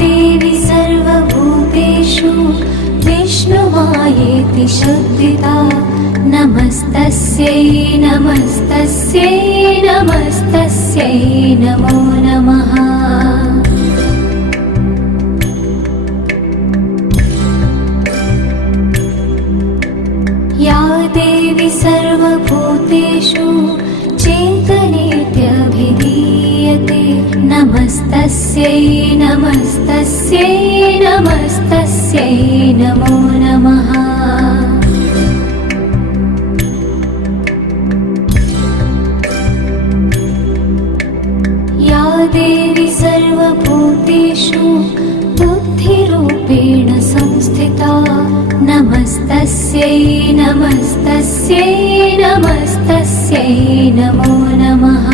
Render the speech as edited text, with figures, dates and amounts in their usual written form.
देवी सर्वभूतेषु विष्णुमायेति शुद्धिता नमस्तस्यै नमस्तस्यै नमस्तस्यै नमो नमः। या देवी सर्वभूतेषु चेतनेत्यभिधीयते नमस्तस्यै नमस्तस्यै नमस्तस्यै नमो नमः। या देवी सर्वभूतेषु बुद्धिरूपेण संस्थिता नमस्तस्यै नमस्तस्यै नमस्तस्यै नमो नमः।